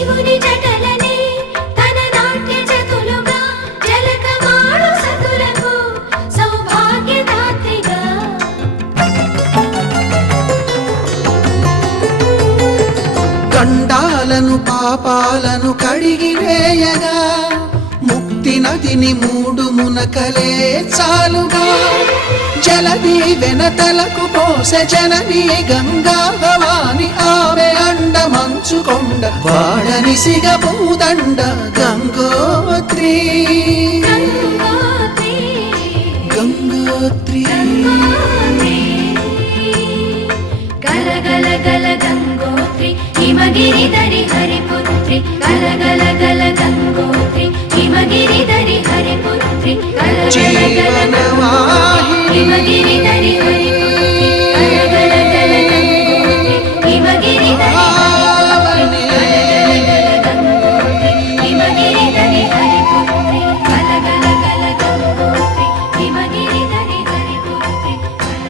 శివుని జటలనే తన నాట్య చతులుగా జలకమాడు సతులకు సౌభాగ్యదాత్రిగా గండాలను పాపాలను కడిగివేయగా ముక్తి నదిని మూడు మునకలే చాలుగా జలది వెనతలకు పోసె జనని గంగా భవాని ఆమె అండ మంచుకొండ వాడని సిగపూదండ గంగోత్రి గంగోత్రి గల గల గల గంగోత్రి హిమగిరిధరి హరిపుత్రి గల గల గల గంగోత్రి హిమగిరిధరి హరిపుత్రి గల గల గల గంగోత్రి హిమగిరిధరి హరిపుత్రి